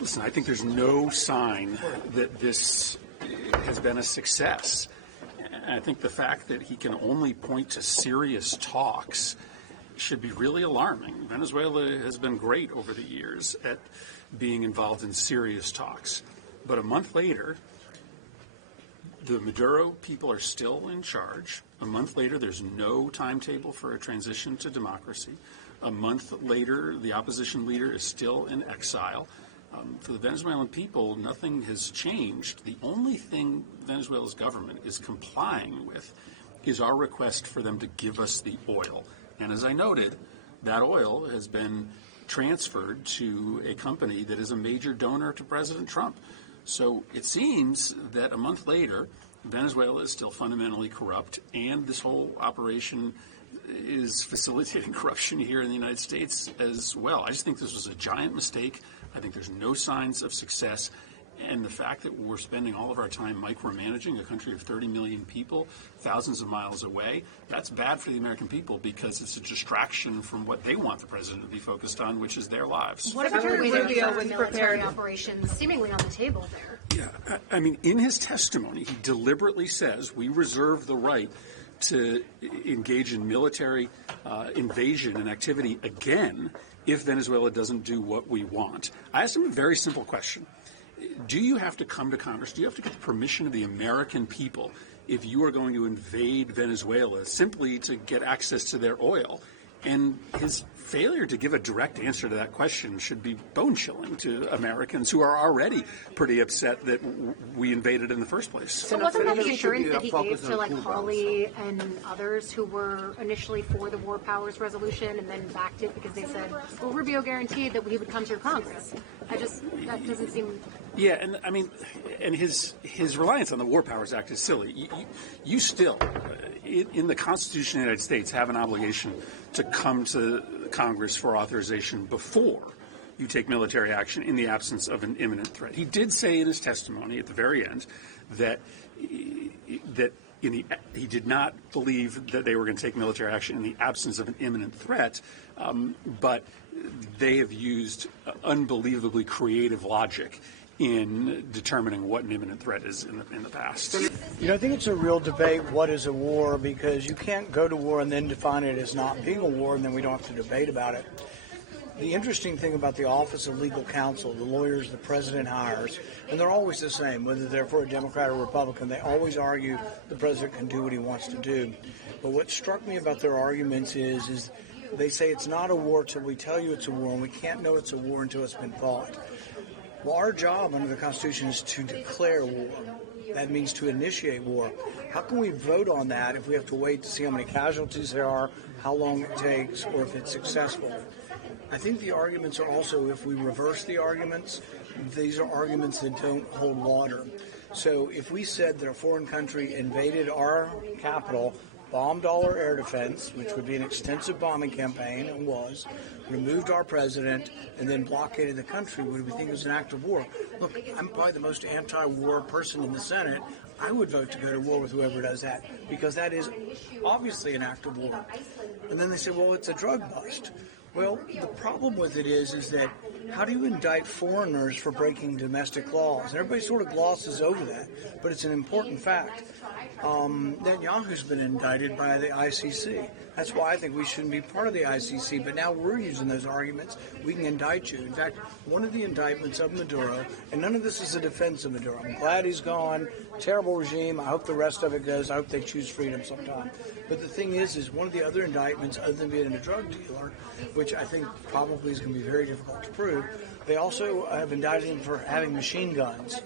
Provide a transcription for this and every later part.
Listen, I think there's no sign that this has been a success. And I think the fact that he can only point to serious talks should be really alarming. Venezuela has been great over the years at being involved in serious talks. But a month later, the Maduro people are still in charge. A month later, there's no timetable for a transition to democracy. A month later, the opposition leader is still in exile. For the Venezuelan people, nothing has changed. The only thing Venezuela's government is complying with is our request for them to give us the oil. And as I noted, that oil has been transferred to a company that is a major donor to President Trump. So it seems that a month later, Venezuela is still fundamentally corrupt, and this whole operation is facilitating corruption here in the United States as well. I just think this was a giant mistake. I think there's no signs of success. And the fact that we're spending all of our time micromanaging a country of 30 million people, thousands of miles away, that's bad for the American people because it's a distraction from what they want the president to be focused on, which is their lives. What about Rubio with military operations seemingly on the table there? Yeah, I mean, in his testimony, he deliberately says we reserve the right to engage in military invasion and activity again if Venezuela doesn't do what we want. I asked him a very simple question. Do you have to come to Congress? Do you have to get the permission of the American people if you are going to invade Venezuela simply to get access to their oil? And his failure to give a direct answer to that question should be bone-chilling to Americans who are already pretty upset that we invaded in the first place. So wasn't that the assurance that he gave to Hawley and others who were initially for the War Powers Resolution and then backed it because they said, well, Rubio guaranteed that we would come through Congress? That doesn't seem... Yeah, and I mean, and his reliance on the War Powers Act is silly. You still, in the Constitution of the United States, have an obligation to come to Congress for authorization before you take military action in the absence of an imminent threat. He did say in his testimony at the very end that he did not believe that they were going to take military action in the absence of an imminent threat, but they have used unbelievably creative logic in determining what an imminent threat is in the past. I think it's a real debate, what is a war, because you can't go to war and then define it as not being a war, and then we don't have to debate about it. The interesting thing about the Office of Legal Counsel, the lawyers the president hires, and they're always the same, whether they're for a Democrat or Republican, they always argue the president can do what he wants to do. But what struck me about their arguments is they say it's not a war till we tell you it's a war, and we can't know it's a war until it's been fought. Well, our job under the Constitution is to declare war. That means to initiate war. How can we vote on that if we have to wait to see how many casualties there are, how long it takes, or if it's successful? I think the arguments are also, if we reverse the arguments, these are arguments that don't hold water. So if we said that a foreign country invaded our capital, bombed all our air defense, which would be an extensive bombing campaign, and was, removed our president, and then blockaded the country, would we think it was an act of war? Look, I'm probably the most anti-war person in the Senate. I would vote to go to war with whoever does that, because that is obviously an act of war. And then they say, well, it's a drug bust. Well, the problem with it is that how do you indict foreigners for breaking domestic laws? And everybody sort of glosses over that, but it's an important fact. Netanyahu's been indicted by the ICC. That's why I think we shouldn't be part of the ICC, but now we're using those arguments. We can indict you. In fact, one of the indictments of Maduro, and none of this is a defense of Maduro. I'm glad he's gone. Terrible regime. I hope the rest of it goes. I hope they choose freedom sometime. But the thing is one of the other indictments, other than being a drug dealer, which I think probably is going to be very difficult to prove, they also have indicted him for having machine guns.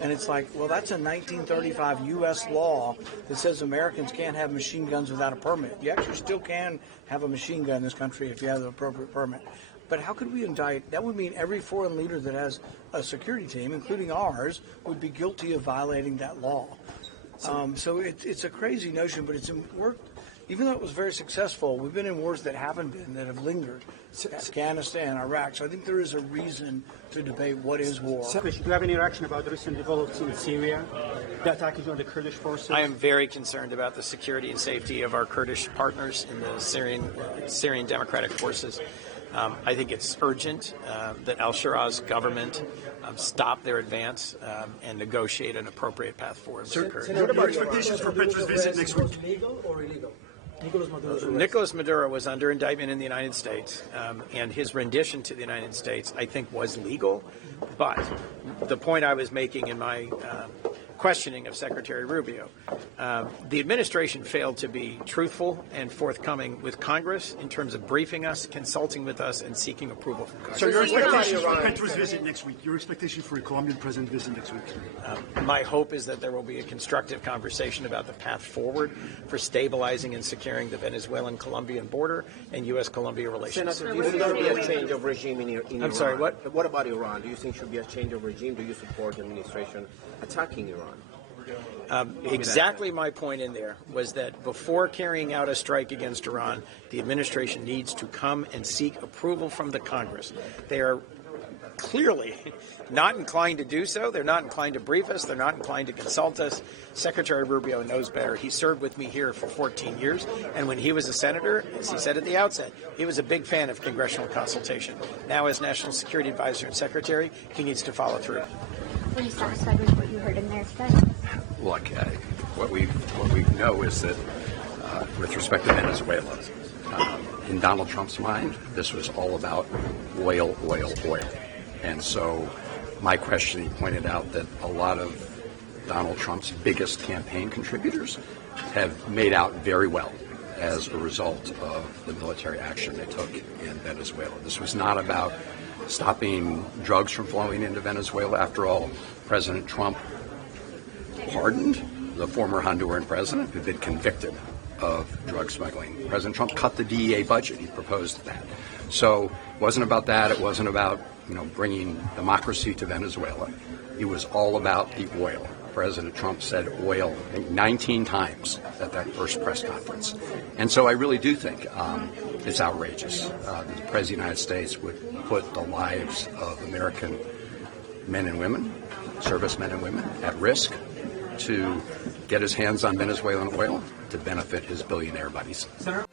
And it's like, well, that's a 1935 U.S. law that says Americans can't have machine guns without a permit. You actually still can have a machine gun in this country if you have the appropriate permit. But how could we indict? That would mean every foreign leader that has a security team, including ours, would be guilty of violating that law. So it's a crazy notion, but it's worked. Even though it was very successful, we've been in wars that haven't been, that have lingered. Afghanistan, Iraq. So I think there is a reason to debate what is war. Do you have any reaction about the recent developments in Syria, the attacks on the Kurdish forces? I am very concerned about the security and safety of our Kurdish partners in the Syrian Democratic Forces. I think it's urgent that al-Shara's government stop their advance and negotiate an appropriate path forward with the Kurds. What about expectations for Petra's visit next week? Legal or illegal? Nicolas Maduro was under indictment in the United States, and his rendition to the United States, I think, was legal. But the point I was making in my questioning of Secretary Rubio, the administration failed to be truthful and forthcoming with Congress in terms of briefing us, consulting with us, and seeking approval from Congress. So your expectations for Petra's visit next week? Your expectation for a Colombian president visit next week? My hope is that there will be a constructive conversation about the path forward for stabilizing and securing the Venezuelan-Colombian border and U.S.-Colombia relations. Senator, do you think there should be a change of regime in Iran? I'm sorry, what? What about Iran? Do you think should be a change of regime? Do you support the administration attacking Iran? Exactly my point in there was that before carrying out a strike against Iran, the administration needs to come and seek approval from the Congress. They are clearly not inclined to do so. They're not inclined to brief us. They're not inclined to consult us. Secretary Rubio knows better. He served with me here for 14 years, and when he was a senator, as he said at the outset, he was a big fan of congressional consultation. Now, as National Security Advisor and Secretary, he needs to follow through. Are you satisfied with what you heard in there today? Look, what we know is that with respect to Venezuela, in Donald Trump's mind, this was all about oil, oil, oil. And so my question, he pointed out that a lot of Donald Trump's biggest campaign contributors have made out very well as a result of the military action they took in Venezuela. This was not about stopping drugs from flowing into Venezuela. After all, President Trump pardoned the former Honduran president who'd been convicted of drug smuggling. President Trump cut the DEA budget. He proposed that. So it wasn't about that. It wasn't about, bringing democracy to Venezuela. It was all about the oil. President Trump said oil, I think, 19 times at that first press conference. And so I really do think it's outrageous that the President of the United States would put the lives of American men and women, servicemen and women, at risk to get his hands on Venezuelan oil to benefit his billionaire buddies. Senator?